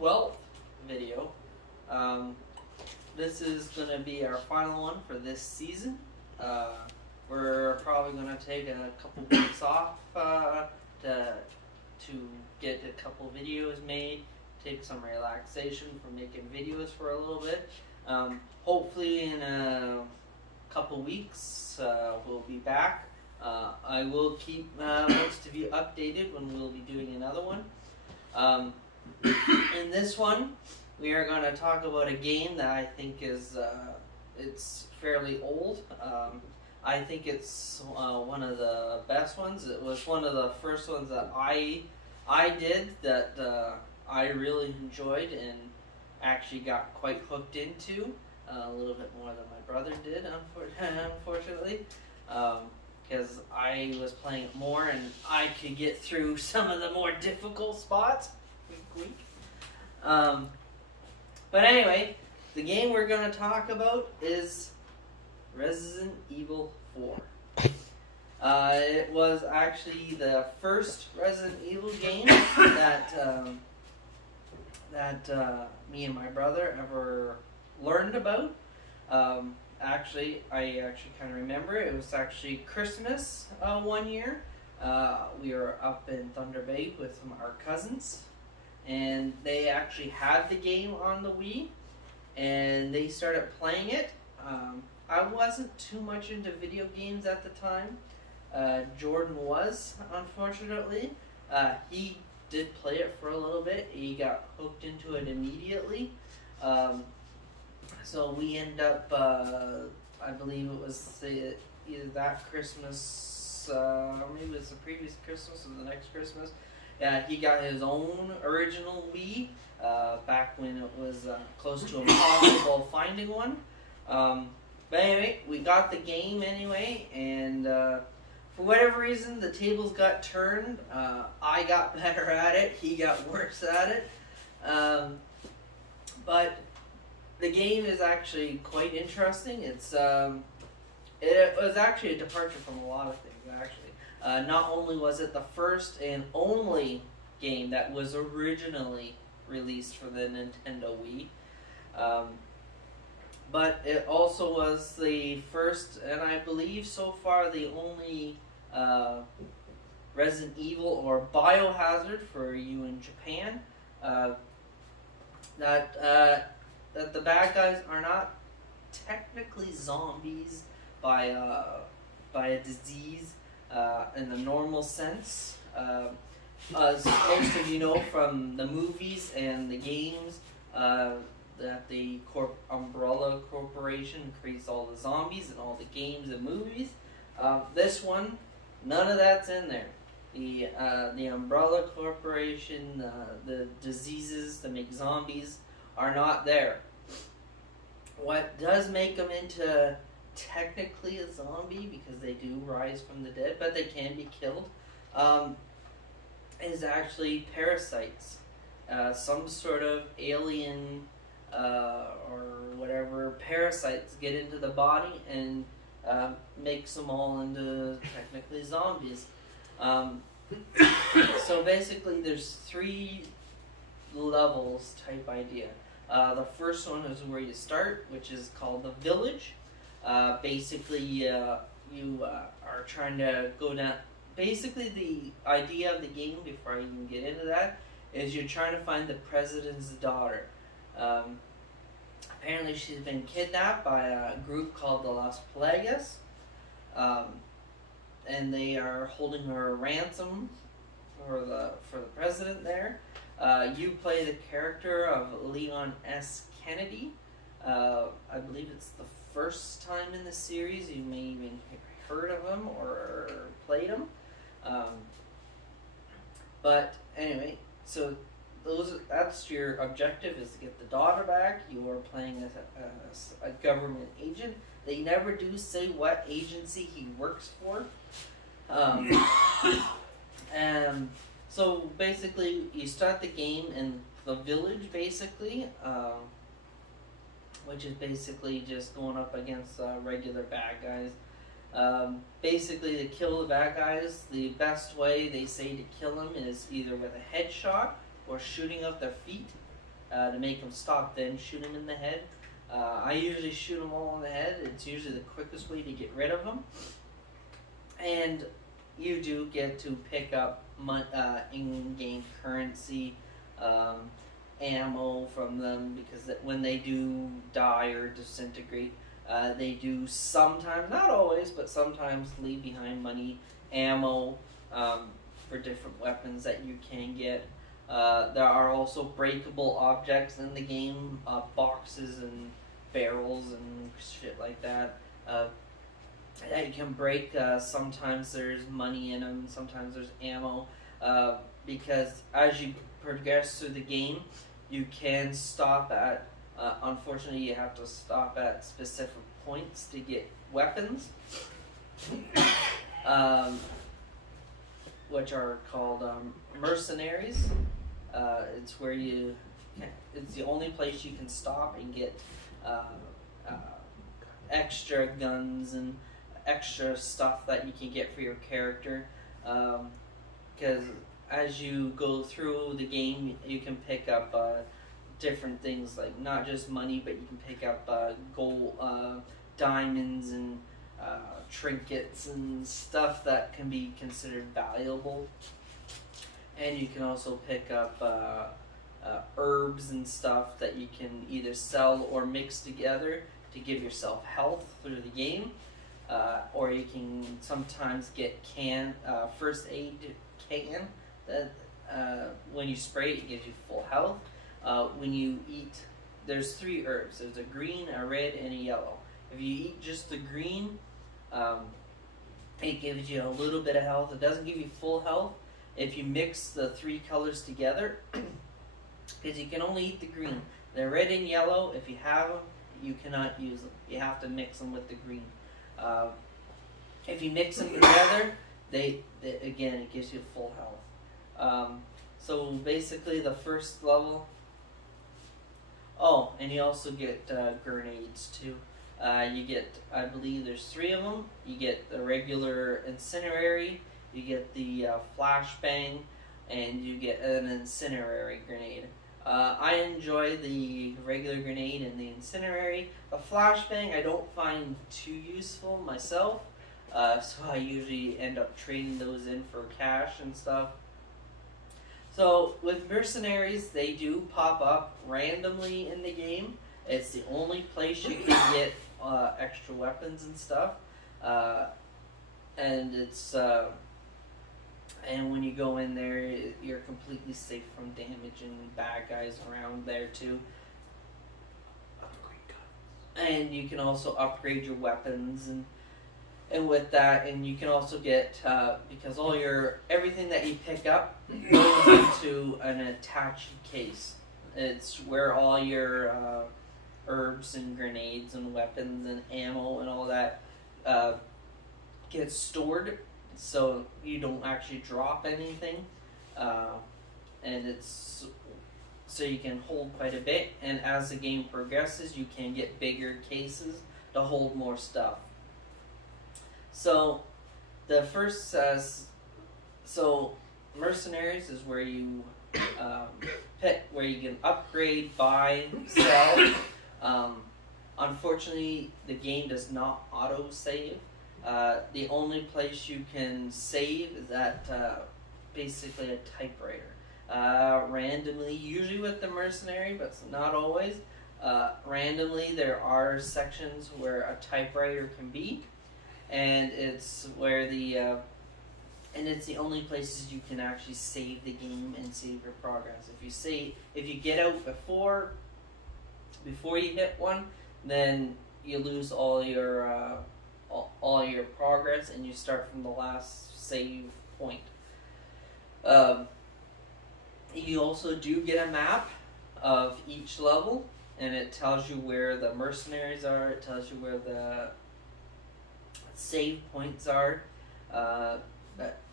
E12 video. This is going to be our final one for this season. We're probably going to take a couple weeks off to get a couple videos made, take some relaxation from making videos for a little bit. Hopefully in a couple weeks we'll be back. I will keep most of you updated when we'll be doing another one. In this one, we are going to talk about a game that I think is it's fairly old. I think it's one of the best ones. It was one of the first ones that I did that I really enjoyed and actually got quite hooked into, a little bit more than my brother did, unfortunately. Because I was playing it more and I could get through some of the more difficult spots. But anyway, the game we're going to talk about is Resident Evil 4. It was actually the first Resident Evil game that me and my brother ever learned about. I kind of remember it was actually Christmas one year. We were up in Thunder Bay with our cousins, and they actually had the game on the Wii, and they started playing it. I wasn't too much into video games at the time. Jordan was, unfortunately. He did play it for a little bit. He got hooked into it immediately. So we ended up, I believe it was either that Christmas, maybe it was the previous Christmas or the next Christmas. He got his own original Wii, back when it was close to impossible finding one. But anyway, we got the game anyway, and for whatever reason, the tables got turned. I got better at it, he got worse at it. But the game is actually quite interesting. It was actually a departure from a lot of things, actually. Not only was it the first and only game that was originally released for the Nintendo Wii, but it also was the first, and I believe so far the only Resident Evil or Biohazard for you in Japan, that the bad guys are not technically zombies by a disease in the normal sense. As most of you know from the movies and the games, that the Umbrella Corporation creates all the zombies in all the games and movies. This one, none of that's in there. The Umbrella Corporation, the diseases that make zombies are not there. What does make them into technically a zombie, because they do rise from the dead, but they can be killed, is actually parasites. Some sort of alien or whatever parasites get into the body and makes them all into technically zombies. So basically there's 3 levels type idea. The first one is where you start, which is called the village. Basically, you are trying to go down. Basically, the idea of the game, before I even get into that, is you're trying to find the president's daughter. Apparently, she's been kidnapped by a group called the Las Plagas, and they are holding her ransom for the president there. You play the character of Leon S. Kennedy. I believe it's the first time in the series you may even heard of him or played him. But anyway, so that's your objective, is to get the daughter back. You are playing as a government agent. They never do say what agency he works for. So basically, you start the game in the village, basically, which is basically just going up against regular bad guys. Basically, to kill the bad guys, the best way they say to kill them is either with a headshot or shooting up their feet. to make them stop, then shoot them in the head. I usually shoot them all in the head. It's usually the quickest way to get rid of them. And you do get to pick up in-game currency, ammo from them, because when they do die or disintegrate, they do sometimes, not always, but sometimes leave behind money, ammo, for different weapons that you can get. There are also breakable objects in the game, boxes and barrels and shit like that. That you can break. Sometimes there's money in them, sometimes there's ammo, because as you progress through the game, you can stop at, unfortunately you have to stop at specific points to get weapons, which are called mercenaries. It's where it's the only place you can stop and get extra guns and extra stuff that you can get for your character, because as you go through the game, you can pick up different things, like not just money, but you can pick up gold, diamonds, and trinkets and stuff that can be considered valuable. And you can also pick up herbs and stuff that you can either sell or mix together to give yourself health through the game. Or you can sometimes get first aid can that when you spray it gives you full health. When you eat, there's 3 herbs. There's a green, a red, and a yellow. If you eat just the green, it gives you a little bit of health. It doesn't give you full health. If you mix the 3 colors together, because you can only eat the green. The red and yellow, if you have them, you cannot use them. You have to mix them with the green. If you mix them together, again, it gives you full health. So basically the first level, and you also get grenades too. You get, I believe there's 3 of them. You get the regular incendiary, you get the flashbang, and you get an incendiary grenade. I enjoy the regular grenade and the incendiary. The flashbang I don't find too useful myself, so I usually end up trading those in for cash and stuff. So with mercenaries, they do pop up randomly in the game. It's the only place you can get extra weapons and stuff, and it's and when you go in there, you're completely safe from damage and bad guys around there too. And you can also upgrade your weapons and with that, and you can also get because everything that you pick up goes into an attached case. It's where all your herbs and grenades and weapons and ammo and all that gets stored, so you don't actually drop anything, and it's so you can hold quite a bit. And as the game progresses, you can get bigger cases to hold more stuff. So the first mercenaries is where you where you can upgrade, buy, sell. Unfortunately, the game does not auto-save. The only place you can save is at basically a typewriter. Randomly, usually with the mercenary, but not always. Randomly, there are sections where a typewriter can be, and it's where and it's the only places you can actually save the game and save your progress. If you get out before you hit one, then you lose all your progress, and you start from the last save point. You also do get a map of each level, and it tells you where the mercenaries are. It tells you where the save points are.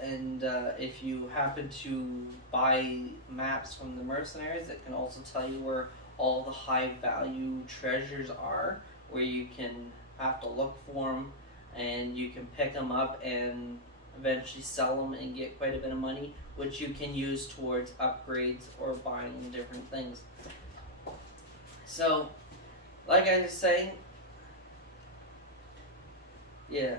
And if you happen to buy maps from the mercenaries, it can also tell you where all the high value treasures are, where you can have to look for them, and you can pick them up and eventually sell them and get quite a bit of money, which you can use towards upgrades or buying different things. So, like I was saying, yeah,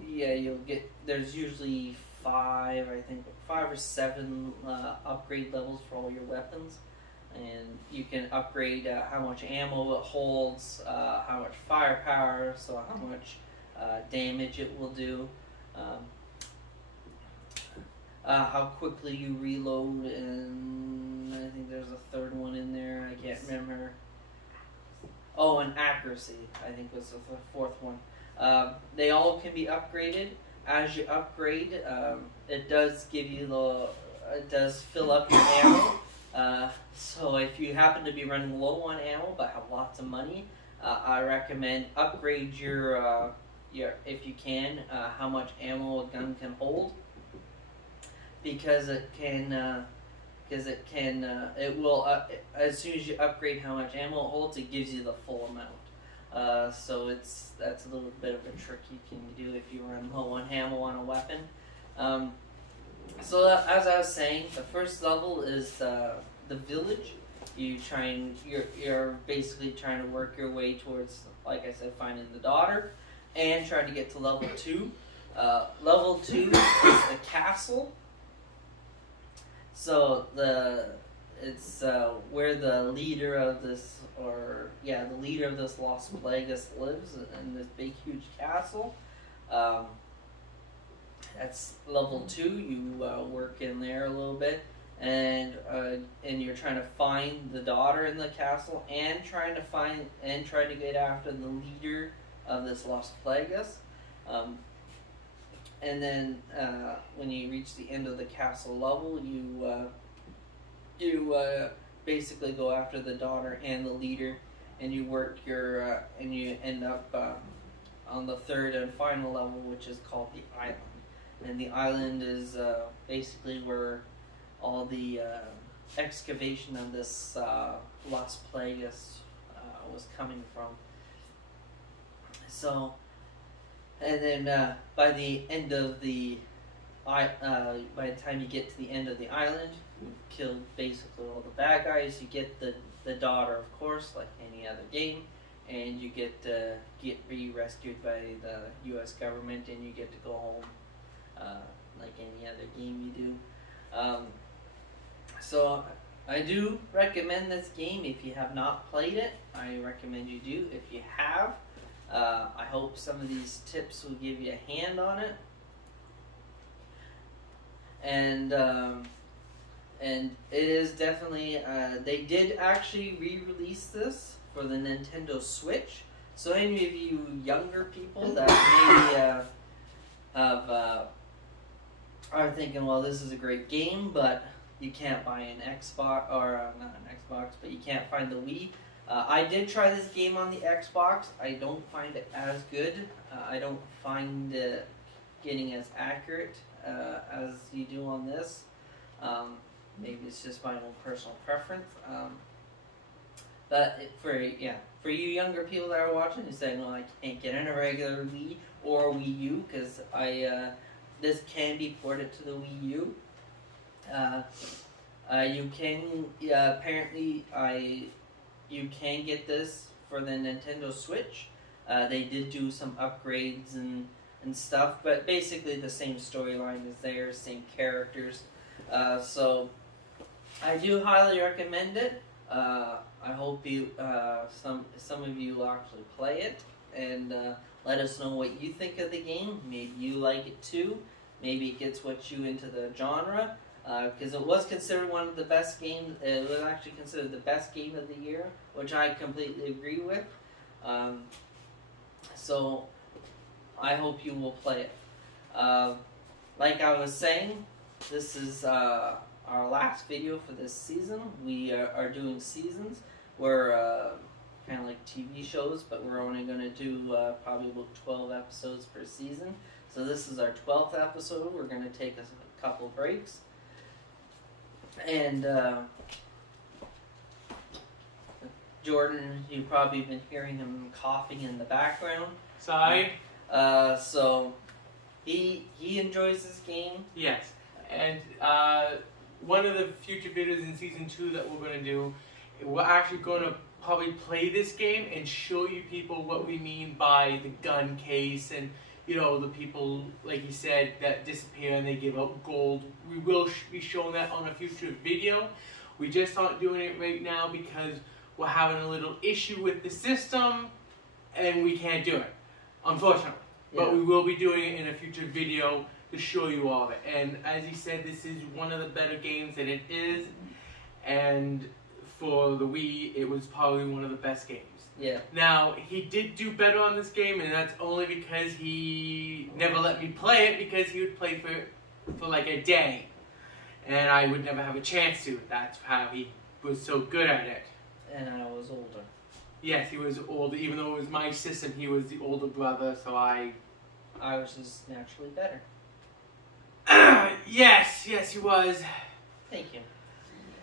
you'll get, there's usually 5 or 7 upgrade levels for all your weapons. And you can upgrade how much ammo it holds, how much firepower, so how much damage it will do, how quickly you reload, and I think there's a third one in there, I can't remember. Oh, and accuracy, I think was the fourth one. They all can be upgraded. As you upgrade, it does give you it does fill up your ammo. So if you happen to be running low on ammo but have lots of money, I recommend upgrade your if you can, how much ammo a gun can hold, because it will as soon as you upgrade how much ammo it holds, it gives you the full amount. So that's a little bit of a trick you can do if you run low on ammo on a weapon. So as I was saying, the first level is the village. You're basically trying to work your way towards, like I said, finding the daughter, and trying to get to level 2. Level 2 is the castle. So it's where the leader of this, the leader of this Las Plagas lives in this big huge castle. That's level 2. You work in there a little bit, and you're trying to find the daughter in the castle, and trying to get after the leader of this Las Plagas. And then when you reach the end of the castle level, you basically go after the daughter and the leader, and you work and you end up on the third and final level, which is called the island. And the island is basically where all the excavation of this Las Plagas was coming from. So, and then by the time you get to the end of the island, you've killed basically all the bad guys. You get the daughter, of course, like any other game, and you get rescued by the U.S. government, and you get to go home. Like any other game you do. So I do recommend this game. If you have not played it, I recommend you do. If you have, I hope some of these tips will give you a hand on it. And it is definitely, they did actually re-release this for the Nintendo Switch. So any of you younger people that maybe are thinking, well, this is a great game, but you can't buy an Xbox, or not an Xbox, but you can't find the Wii. I did try this game on the Xbox. I don't find it as good. I don't find it getting as accurate as you do on this. Maybe it's just my own personal preference. But for you younger people that are watching, you're saying, well, I can't get in a regular Wii or Wii U, because this can be ported to the Wii U. You can apparently you can get this for the Nintendo Switch. They did do some upgrades and stuff, but basically the same storyline is there, same characters. So I do highly recommend it. I hope you some of you will actually play it, and let us know what you think of the game. Maybe you like it too. Maybe it gets what you into the genre, because it was considered one of the best games. It was actually considered the best game of the year, which I completely agree with. So I hope you will play it. Like I was saying, this is our last video for this season. We are doing seasons. We're kind of like TV shows, but we're only going to do probably about 12 episodes per season. So this is our 12th episode. We're going to take a couple breaks. And Jordan, you've probably been hearing him coughing in the background. Sorry. So he enjoys this game. Yes, and one of the future videos in season 2 that we're gonna do, we're actually gonna probably play this game and show you people what we mean by the gun case and, you know, the people, like he said, that disappear and they give out gold. We will be showing that on a future video. We just aren't doing it right now because we're having a little issue with the system and we can't do it, unfortunately. Yeah. But we will be doing it in a future video to show you all of it. And as he said, this is one of the better games that it is. And for the Wii, it was probably one of the best games. Yeah. Now, he did do better on this game, and that's only because he never let me play it, because he would play for like a day. And I would never have a chance to. That's how he was so good at it. And I was older. Yes, he was older. Even though it was my system, he was the older brother, so I was just naturally better. Yes, he was. Thank you.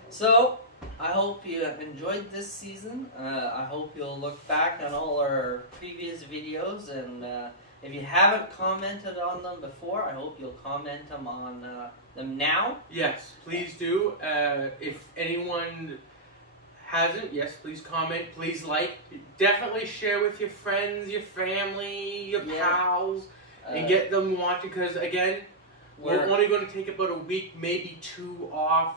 So, I hope you enjoyed this season. I hope you'll look back on all our previous videos, and if you haven't commented on them before, I hope you'll comment them on them now. Yes, please do. If anyone hasn't, yes, please comment, please like. Definitely share with your friends, your family, your pals, and get them watching, because again, we're only going to take about a week, maybe 2 off.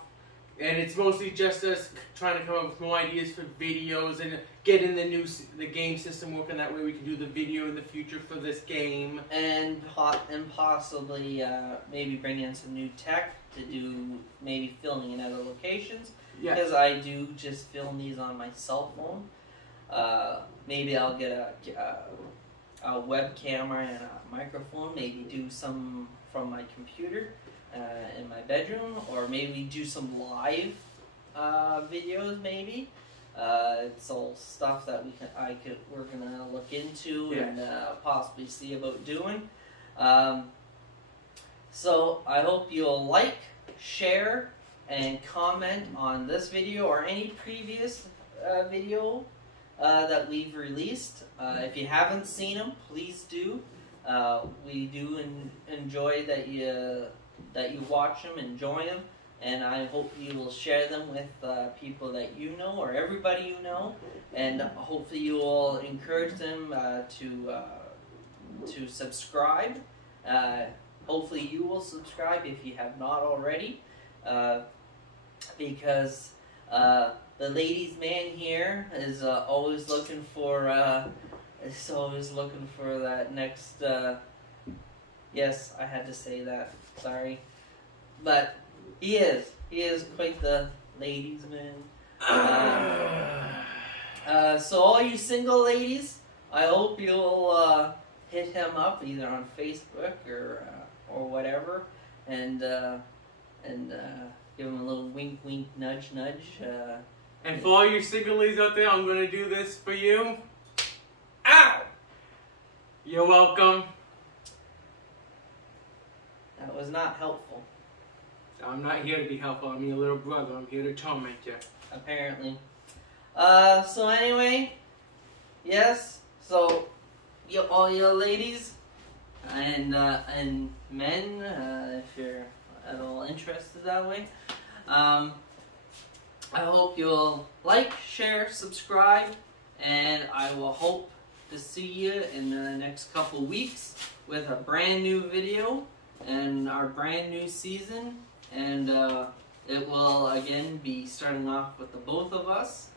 And it's mostly just us trying to come up with more ideas for videos and getting the game system working. That way we can do the video in the future for this game. And possibly maybe bring in some new tech to do maybe filming in other locations. Yes. Because I do just film these on my cell phone. Maybe I'll get a web camera and a microphone. Maybe do some from my computer. In my bedroom, or maybe do some live videos. Maybe it's all stuff that we're gonna look into and possibly see about doing. So I hope you'll like, share, and comment on this video or any previous video that we've released. If you haven't seen them, please do. We do enjoy that you watch them, enjoy them, and I hope you will share them with people that you know or everybody you know, and hopefully you will encourage them to subscribe. Hopefully you will subscribe if you have not already, because the ladies' man here is always looking for that next. Yes, I had to say that. Sorry. But he is quite the ladies' man. So all you single ladies, I hope you'll hit him up either on Facebook or whatever, and give him a little wink, wink, nudge, nudge. And for all you single ladies out there, I'm going to do this for you. Ow! You're welcome. That was not helpful. I'm not here to be helpful. I'm your little brother. I'm here to torment you. Apparently. So anyway, yes. So, all you ladies and men, if you're at all interested that way, I hope you'll like, share, subscribe, and I will hope to see you in the next couple weeks with a brand new video and our brand new season, and it will again be starting off with the both of us.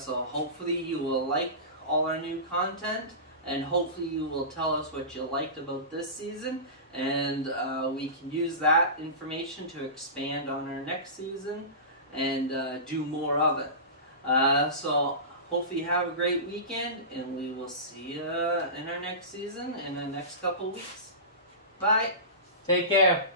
So hopefully you will like all our new content, and hopefully you will tell us what you liked about this season, and we can use that information to expand on our next season and do more of it. So hopefully you have a great weekend, and we will see you in our next season in the next couple weeks. Bye. Take care.